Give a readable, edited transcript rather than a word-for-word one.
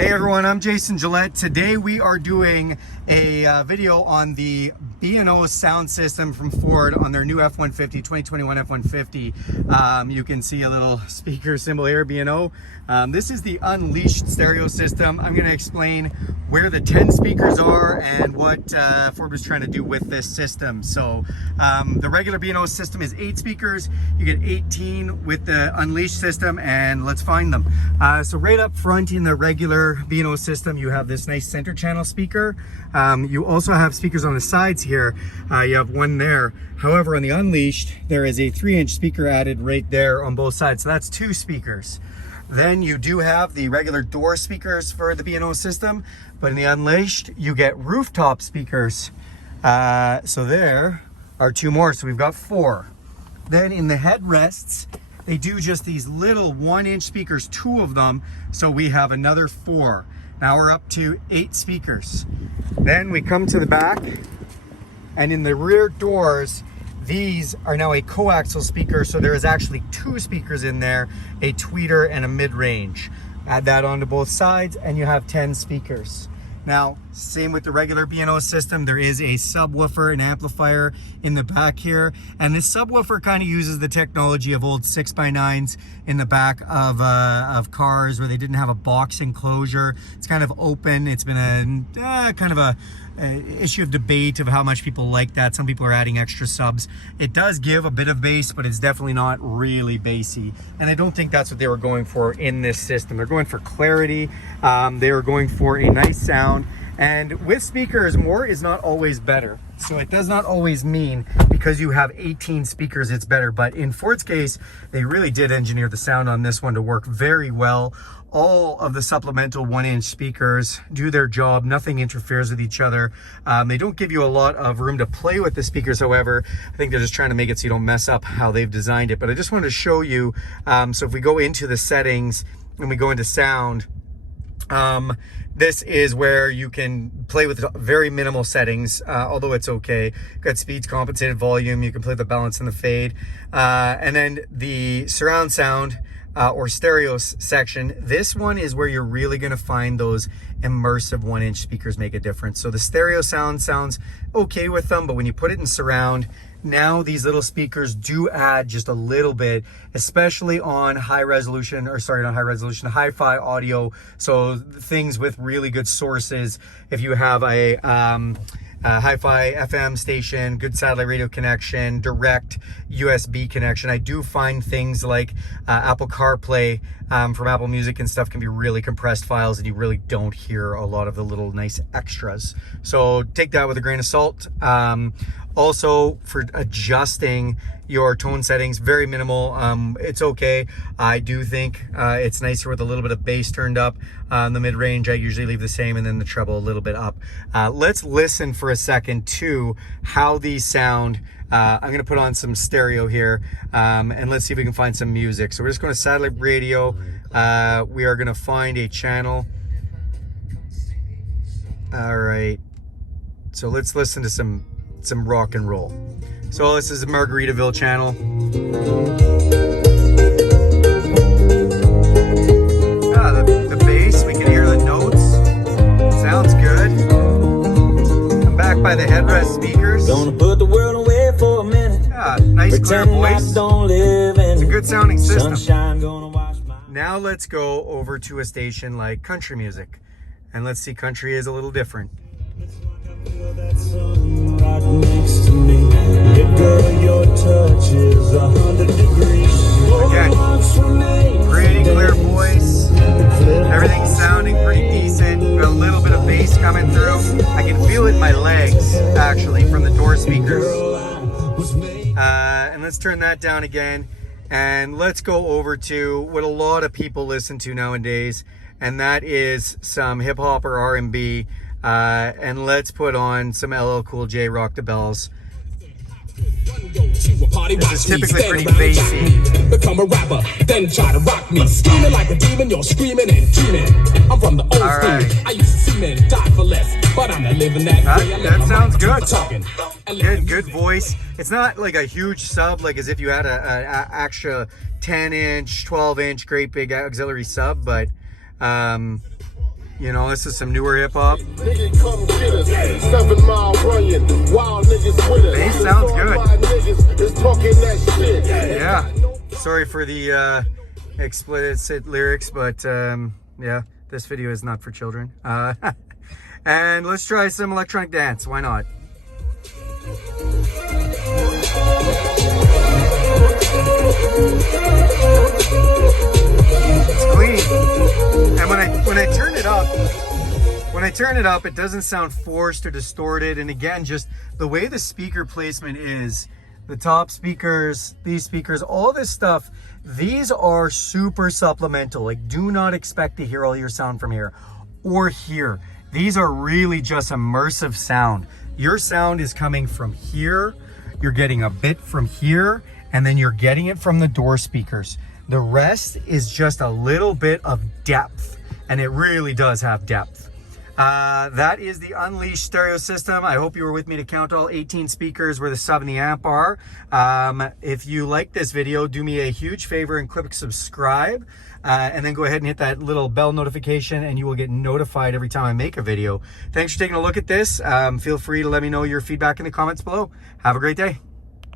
Hey everyone, I'm Jason Gillette. Today we are doing a video on the B&O sound system from Ford on their new F-150, 2021 F-150. You can see a little speaker symbol here, B&O. This is the Unleashed stereo system. I'm going to explain where the 10 speakers are and what Ford was trying to do with this system. So the regular B&O system is 8 speakers. You get 18 with the Unleashed system, and let's find them. So right up front in the regular B&O system, you have this nice center channel speaker. You also have speakers on the sides here. You have one there. However, on the Unleashed, there is a 3-inch speaker added right there on both sides. So that's 2 speakers. Then you do have the regular door speakers for the B&O system, but in the Unleashed, you get rooftop speakers. So there are 2 more, so we've got 4. Then in the headrests, they do just these little 1-inch speakers, 2 of them, so we have another 4. Now we're up to 8 speakers. Then we come to the back, and in the rear doors, these are now a coaxial speaker, so there is actually 2 speakers in there, a tweeter and a mid-range. Add that onto both sides and you have 10 speakers. Now, same with the regular B&O system, there is a subwoofer and amplifier in the back here, and this subwoofer kind of uses the technology of old 6x9s in the back of cars where they didn't have a box enclosure. It's kind of open. It's been a kind of a issue of debate of how much people like that. Some people are adding extra subs. It does give a bit of bass, but it's definitely not really bassy, and I don't think that's what they were going for in this system. They're going for clarity. They were going for a nice sound, and with speakers, more is not always better. So it does not always mean because you have 18 speakers it's better, but in Ford's case, they really did engineer the sound on this one to work very well. All of the supplemental 1-inch speakers do their job. Nothing interferes with each other. They don't give you a lot of room to play with the speakers. However, I think they're just trying to make it so you don't mess up how they've designed it. But I just wanted to show you, so if we go into the settings and we go into sound, this is where you can play with very minimal settings, although it's okay. Got speeds, compensated volume. You can play the balance and the fade. And then the surround sound, or stereo section, this one is where you're really going to find those immersive 1-inch speakers make a difference. So the stereo sound sounds okay with them, but when you put it in surround, now these little speakers do add just a little bit, especially on high resolution, or sorry, not high resolution, hi-fi audio. So things with really good sources. If you have a hi-fi FM station, good satellite radio connection, direct USB connection. I do find things like Apple CarPlay from Apple Music and stuff can be really compressed files, and you really don't hear a lot of the little nice extras. So take that with a grain of salt. Also, for adjusting your tone settings, very minimal. It's okay. I do think it's nicer with a little bit of bass turned up. The mid-range I usually leave the same, and then the treble a little bit up. Let's listen for a second to how these sound. I'm gonna put on some stereo here, and let's see if we can find some music. So we're just going to satellite radio. We are gonna find a channel. All right, so let's listen to some rock and roll. So this is the Margaritaville channel. The bass, we can hear the notes. Sounds good. I'm back by the headrest speakers. Gonna put the world away for a minute. Yeah, nice clear voice. Don't live in it's a good sounding system. Sunshine, gonna wash my... Now let's go over to a station like country music, and let's see country is a little different. That sun right next to me. Yeah, girl, your touch is 100 degrees. Again, pretty clear voice. Everything's sounding pretty decent. Got a little bit of bass coming through. I can feel it in my legs, actually, from the door speakers. And let's turn that down again. And let's go over to what a lot of people listen to nowadays, and that is some hip hop or R&B. And let's put on some LL Cool J, Rock the Bells. This is typically pretty bassy. Become a rapper, then try to rock me. Screaming like a demon, you're screaming and dreaming. I'm from the old school. I used to see men die for less, but I'm not living that way. That sounds good. Good voice. It's not like a huge sub, like as if you had a extra 10-inch, 12-inch, great big auxiliary sub, but You know, this is some newer hip hop. Nigga, come get us. 7 Mile running. Wild niggas with us. Bass sounds good. Niggas is talking that shit. Yeah. Sorry for the explicit lyrics, but yeah, this video is not for children. And let's try some electronic dance. Why not? It's clean. And when I turn it up, it doesn't sound forced or distorted. And again, just the way the speaker placement is, the top speakers, these speakers, all this stuff, these are super supplemental. Like, do not expect to hear all your sound from here or here. These are really just immersive sound. Your sound is coming from here, you're getting a bit from here, and then you're getting it from the door speakers. The rest is just a little bit of depth, and it really does have depth. That is the Unleashed stereo system. I hope you were with me to count all 18 speakers where the sub and the amp are. If you like this video, do me a huge favor and click subscribe. And then go ahead and hit that little bell notification and you will get notified every time I make a video. Thanks for taking a look at this. Feel free to let me know your feedback in the comments below. Have a great day.